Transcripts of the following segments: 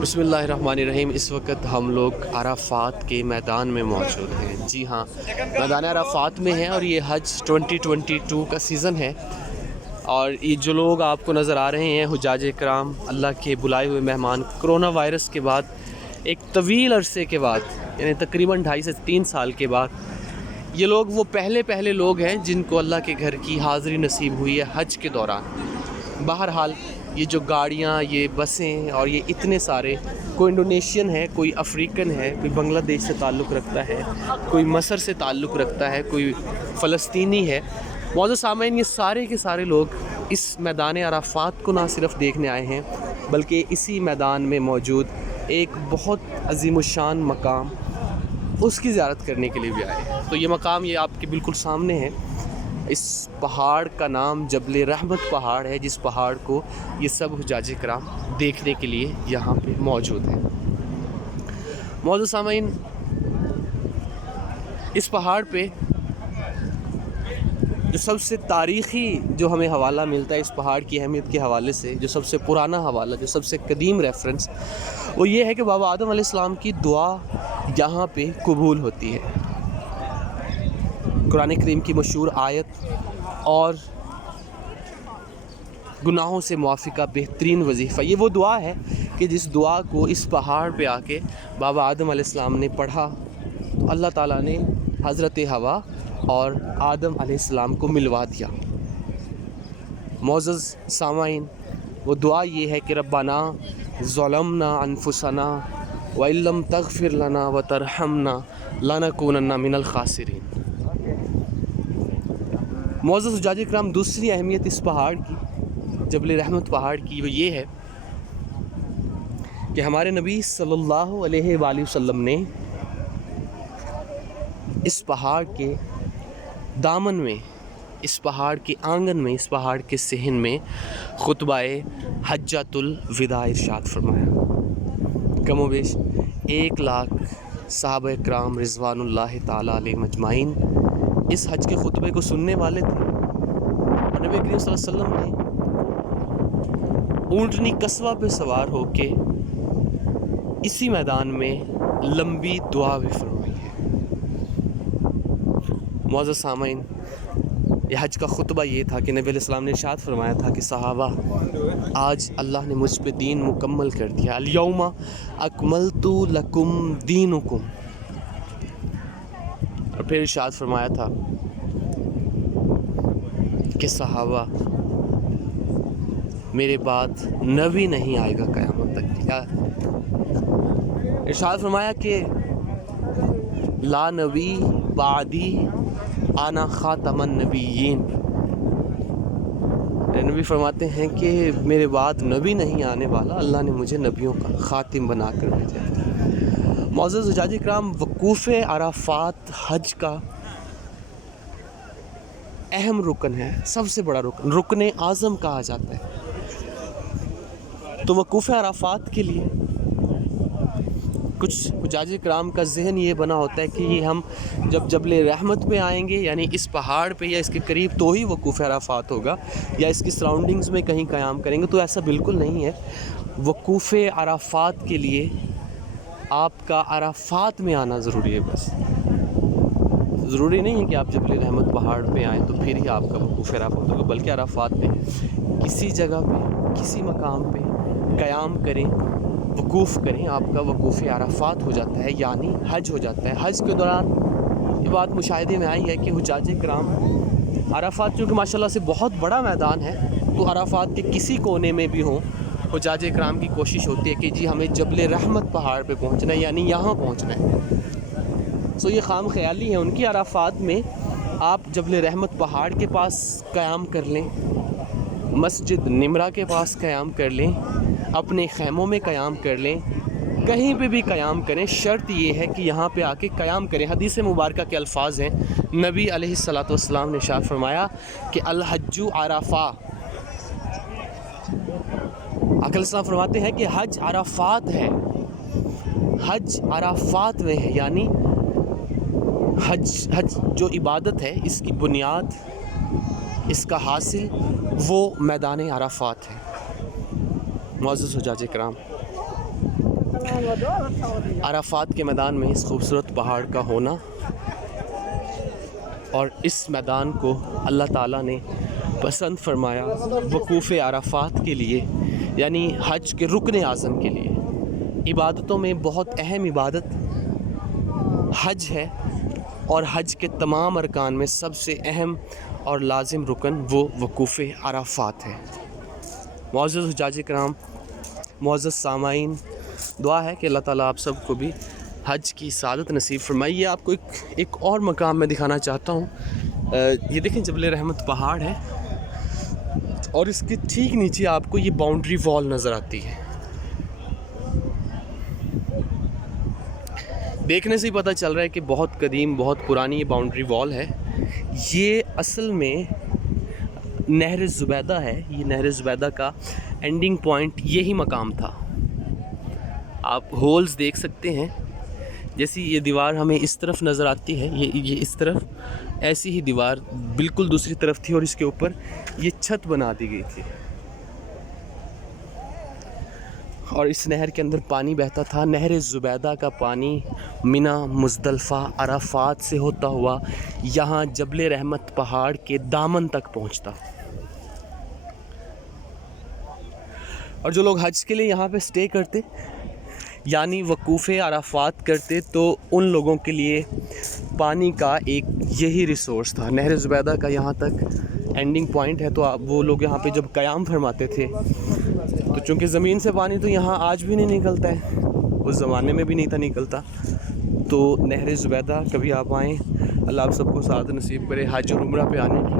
بسم اللہ الرحمن الرحیم۔ اس وقت ہم لوگ عرفات کے میدان میں موجود ہیں۔ جی ہاں، میدان عرفات میں ہیں اور یہ حج 2022 کا سیزن ہے۔ اور یہ جو لوگ آپ کو نظر آ رہے ہیں حجاج کرام، اللہ کے بلائے ہوئے مہمان، کرونا وائرس کے بعد ایک طویل عرصے کے بعد، یعنی تقریباً 2.5 سے 3 سال کے بعد، یہ لوگ وہ پہلے لوگ ہیں جن کو اللہ کے گھر کی حاضری نصیب ہوئی ہے حج کے دوران۔ بہرحال یہ جو گاڑیاں، یہ بسیں اور یہ اتنے سارے، کوئی انڈونیشین ہے، کوئی افریقن ہے، کوئی بنگلہ دیش سے تعلق رکھتا ہے، کوئی مصر سے تعلق رکھتا ہے، کوئی فلسطینی ہے۔ معزز سامعین، یہ سارے کے سارے لوگ اس میدان عرفات کو نہ صرف دیکھنے آئے ہیں بلکہ اسی میدان میں موجود ایک بہت عظیم الشان مقام، اس کی زیارت کرنے کے لیے بھی آئے ہیں۔ تو یہ مقام یہ آپ کے بالکل سامنے ہے۔ اس پہاڑ کا نام جبل رحمت پہاڑ ہے، جس پہاڑ کو یہ سب حجاج کرام دیکھنے کے لیے یہاں پہ موجود ہیں۔ معزز سامعین، اس پہاڑ پہ جو سب سے تاریخی جو ہمیں حوالہ ملتا ہے اس پہاڑ کی اہمیت کے حوالے سے، جو سب سے پرانا حوالہ، جو سب سے قدیم ریفرنس، وہ یہ ہے کہ بابا آدم علیہ السلام کی دعا یہاں پہ قبول ہوتی ہے۔ قرآن کریم کی مشہور آیت اور گناہوں سے معافی کا بہترین وظیفہ، یہ وہ دعا ہے کہ جس دعا کو اس پہاڑ پہ آ کے بابا آدم علیہ السلام نے پڑھا، تو اللہ تعالیٰ نے حضرت حوا اور آدم علیہ السلام کو ملوا دیا۔ معزز سامعین، وہ دعا یہ ہے کہ ربنا ظلمنا انفسنا وَإِن لَّمْ تَغْفِرْ لَنَا وَتَرْحَمْنَا لَنَكُونَنَّ مِنَ الْخَاسِرِينَ۔ معزز حجاج کرام، دوسری اہمیت اس پہاڑ کی، جبل رحمت پہاڑ کی، وہ یہ ہے کہ ہمارے نبی صلی اللہ علیہ وآلہ وسلم نے اس پہاڑ کے دامن میں، اس پہاڑ کے آنگن میں، اس پہاڑ کے صحن میں خطبہ حجۃ الوداع ارشاد فرمایا۔ کم و بیش 1 لاکھ صحابہ کرام رضوان اللہ تعالیٰ علیہم اجمعین اس حج کے خطبے کو سننے والے تھے، اور نبی کریم صلی اللہ علیہ وسلم نے اونٹنی قصوہ پہ سوار ہو کے اسی میدان میں لمبی دعا بھی فرمائی ہے۔ معزز سامعین، یہ حج کا خطبہ یہ تھا کہ نبی علیہ السلام نے ارشاد فرمایا تھا کہ صحابہ، آج اللہ نے مجھ پہ دین مکمل کر دیا، الیوم اکملت لکم دینکم، اور پھر ارشاد فرمایا تھا کہ صحابہ، میرے بعد نبی نہیں آئے گا قیامت تک۔ کیا ارشاد فرمایا کہ لا نبی بعدی انا خاتم النبیین۔ نبی فرماتے ہیں کہ میرے بعد نبی نہیں آنے والا، اللہ نے مجھے نبیوں کا خاتم بنا کر بھیجا ہے۔ معزز حجاج کرام، وقوف عرفات حج کا اہم رکن ہے، سب سے بڑا رکن اعظم کہا جاتا ہے۔ تو وقوف عرفات کے لیے کچھ حجاج کرام کا ذہن یہ بنا ہوتا ہے کہ یہ ہم جب جبل رحمت پہ آئیں گے، یعنی اس پہاڑ پہ یا اس کے قریب، تو ہی وقوف عرفات ہوگا، یا اس کی سراؤنڈنگز میں کہیں قیام کریں گے، تو ایسا بالکل نہیں ہے۔ وقوف عرفات کے لیے آپ کا عرفات میں آنا ضروری ہے۔ بس ضروری نہیں ہے کہ آپ جبل رحمت پہاڑ پہ آئیں تو پھر ہی آپ کا وقوف عرفات ہوگا، بلکہ عرفات پہ کسی جگہ پہ، کسی مقام پہ قیام کریں، وقوف کریں، آپ کا وقوف عرفات ہو جاتا ہے، یعنی حج ہو جاتا ہے۔ حج کے دوران یہ بات مشاہدے میں آئی ہے کہ حجاج کرام عرفات، چونکہ ماشاءاللہ سے بہت بڑا میدان ہے، تو عرفات کے کسی کونے میں بھی ہوں، حجاج کرام کی کوشش ہوتی ہے کہ جی ہمیں جبل رحمت پہاڑ پہ پہنچنا ہے، یعنی یہاں پہنچنا ہے۔ یہ خام خیالی ہے ان کی۔ عرفات میں آپ جبل رحمت پہاڑ کے پاس قیام کر لیں، مسجد نمرہ کے پاس قیام کر لیں، اپنے خیموں میں قیام کر لیں، کہیں پہ بھی قیام کریں، شرط یہ ہے کہ یہاں پہ آ کے قیام کریں۔ حدیث مبارکہ کے الفاظ ہیں، نبی علیہ السلام نے ارشاد فرمایا کہ الحج عرفہ، آقا علیہ السلام فرماتے ہیں کہ حج عرفات ہے، حج عرفات میں ہے، یعنی حج جو عبادت ہے، اس کی بنیاد، اس کا حاصل وہ میدان عرفات ہے۔ معزز حجاج کرام، عرفات کے میدان میں اس خوبصورت پہاڑ کا ہونا اور اس میدان کو اللہ تعالیٰ نے پسند فرمایا وقوف عرفات کے لیے، یعنی حج کے رکن اعظم کے لیے۔ عبادتوں میں بہت اہم عبادت حج ہے، اور حج کے تمام ارکان میں سب سے اہم اور لازم رکن وہ وقوف عرفات ہے۔ معزز حجاج کرام، معزز سامعین، دعا ہے کہ اللہ تعالیٰ آپ سب کو بھی حج کی سعادت نصیب فرمائیے۔ آپ کو ایک اور مقام میں دکھانا چاہتا ہوں۔ یہ دیکھیں جبل رحمت پہاڑ ہے، اور اس کے ٹھیک نیچے آپ کو یہ باؤنڈری وال نظر آتی ہے۔ دیکھنے سے ہی پتہ چل رہا ہے کہ بہت قدیم، بہت پرانی یہ باؤنڈری وال ہے۔ یہ اصل میں نہر زبیدہ ہے۔ یہ نہر زبیدہ کا اینڈنگ پوائنٹ یہی مقام تھا۔ آپ ہولز دیکھ سکتے ہیں، جیسی یہ دیوار ہمیں اس طرف نظر آتی ہے، یہ اس طرف ایسی ہی دیوار بالکل دوسری طرف تھی، اور اس کے اوپر یہ چھت بنا دی گئی تھی، اور اس نہر کے اندر پانی بہتا تھا۔ نہر زبیدہ کا پانی منی، مزدلفہ، عرفات سے ہوتا ہوا یہاں جبل رحمت پہاڑ کے دامن تک پہنچتا۔ اور جو لوگ حج کے لیے یہاں پہ سٹے کرتے، یعنی وقوف عرفات کرتے، تو ان لوگوں کے لیے پانی کا ایک یہی ریسورس تھا۔ نہر زبیدہ کا یہاں تک اینڈنگ پوائنٹ ہے، تو وہ لوگ یہاں پہ جب قیام فرماتے تھے، تو چونکہ زمین سے پانی تو یہاں آج بھی نہیں نکلتا ہے، اس زمانے میں بھی نہیں تھا نکلتا، تو نہر زبیدہ کبھی آپ آئیں، اللہ آپ سب کو سعادت نصیب کرے حج اور عمرہ پہ آنے کی۔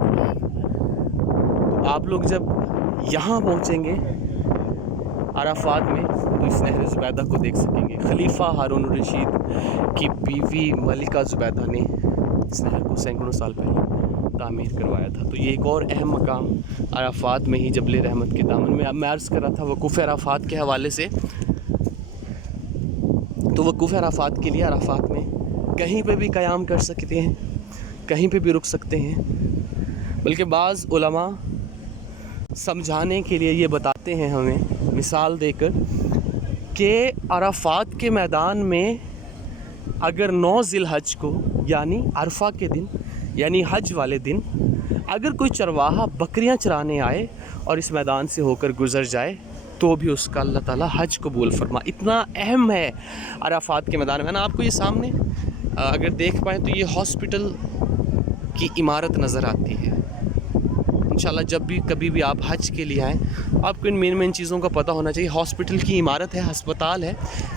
تو آپ لوگ جب یہاں پہنچیں گے عرفات میں، تو اس نہر زبیدہ کو دیکھ سکیں گے۔ خلیفہ ہارون الرشید کی بیوی ملکہ زبیدہ نے اس نہر کو سینکڑوں سال پہلے تعمیر کروایا تھا۔ تو یہ ایک اور اہم مقام عرفات میں ہی جبل رحمت کے دامن میں۔ اب میں عرض کر رہا تھا وقوف عرفات کے حوالے سے، تو وقوف عرفات کے لیے عرفات میں کہیں پہ بھی قیام کر سکتے ہیں، کہیں پہ بھی رک سکتے ہیں، بلکہ بعض علماء سمجھانے کے لیے یہ بتاتے ہیں ہمیں مثال دے کر کہ عرفات کے میدان میں اگر 9 ذی الحج کو، یعنی عرفہ کے دن، یعنی حج والے دن، اگر کوئی چرواہا بکریاں چرانے آئے اور اس میدان سے ہو کر گزر جائے، تو بھی اس کا اللہ تعالیٰ حج قبول فرما۔ اتنا اہم ہے عرفات کے میدان میں نا۔ آپ کو یہ سامنے اگر دیکھ پائیں تو یہ ہاسپٹل کی عمارت نظر آتی ہے۔ انشاءاللہ جب بھی کبھی بھی آپ حج کے لیے آئیں، آپ کو ان مین چیزوں کا پتہ ہونا چاہیے۔ ہاسپٹل کی عمارت ہے، ہسپتال ہے،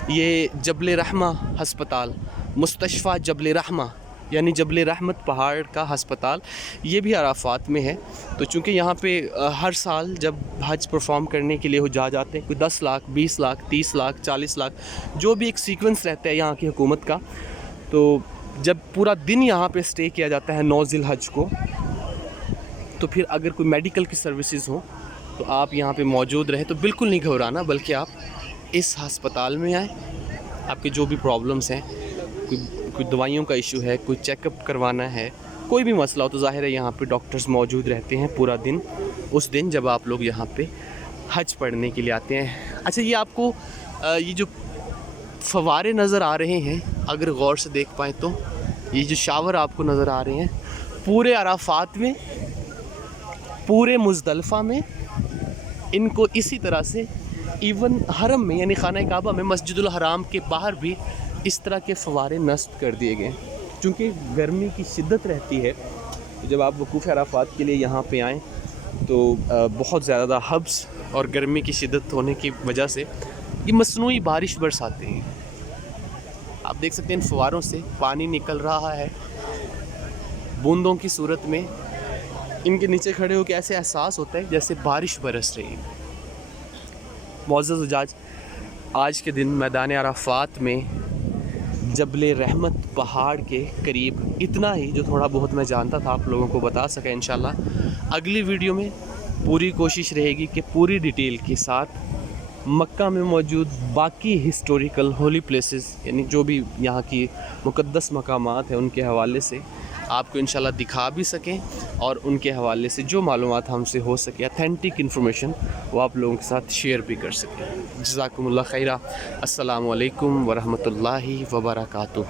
یہ جبل رحمہ ہسپتال، مستشفیٰ جبل رحمہ، یعنی جبل رحمت پہاڑ کا ہسپتال، یہ بھی عرفات میں ہے۔ تو چونکہ یہاں پہ ہر سال جب حج پرفارم کرنے کے لیے حجاج آتے ہیں، کوئی 10 لاکھ 20 لاکھ 30 لاکھ 40 لاکھ، جو بھی ایک سیکوینس رہتا ہے یہاں کی حکومت کا، تو جب پورا دن یہاں پہ سٹے کیا جاتا ہے 9 ذی الحج کو، تو پھر اگر کوئی میڈیکل کی سروسز ہوں تو آپ یہاں پہ موجود رہے تو بالکل نہیں گھبرانا، بلکہ آپ اس ہسپتال میں آئیں۔ آپ کے جو بھی پرابلمس ہیں، کوئی دوائیوں کا ایشو ہے، کوئی چیک اپ کروانا ہے، کوئی بھی مسئلہ ہو، تو ظاہر ہے یہاں پہ ڈاکٹرز موجود رہتے ہیں پورا دن، اس دن جب آپ لوگ یہاں پہ حج پڑھنے کے لیے آتے ہیں۔ اچھا، یہ آپ کو یہ جو فوارے نظر آ رہے ہیں، اگر غور سے دیکھ پائیں تو یہ جو شاور آپ کو نظر آ رہے ہیں، پورے عرفات میں، پورے مزدلفہ میں ان کو اسی طرح سے، ایون حرم میں یعنی خانہ کعبہ میں، مسجد الحرام کے باہر بھی اس طرح کے فوارے نصب کر دیے گئے، چونکہ گرمی کی شدت رہتی ہے۔ جب آپ وقوف عرفات کے لیے یہاں پہ آئیں تو بہت زیادہ حبس اور گرمی کی شدت ہونے کی وجہ سے یہ مصنوعی بارش برساتے ہیں۔ آپ دیکھ سکتے ہیں ان فواروں سے پانی نکل رہا ہے بوندوں کی صورت میں۔ ان کے نیچے کھڑے ہو کے ایسے احساس ہوتا ہے جیسے بارش برس رہی ہے۔ معزز حجاج، آج کے دن میدان عرفات میں جبل رحمت پہاڑ کے قریب اتنا ہی جو تھوڑا بہت میں جانتا تھا آپ لوگوں کو بتا سکا۔ انشاءاللہ اگلی ویڈیو میں پوری کوشش رہے گی کہ پوری ڈیٹیل کے ساتھ مکہ میں موجود باقی ہسٹوریکل ہولی پلیسز، یعنی جو بھی یہاں کی مقدس مقامات ہیں، ان کے حوالے سے آپ کو انشاءاللہ دکھا بھی سکیں اور ان کے حوالے سے جو معلومات ہم سے ہو سکے اتھینٹک انفارمیشن وہ آپ لوگوں کے ساتھ شیئر بھی کر سکیں. جزاکم اللہ خیرہ. السلام علیکم ورحمۃ اللہ وبرکاتہ.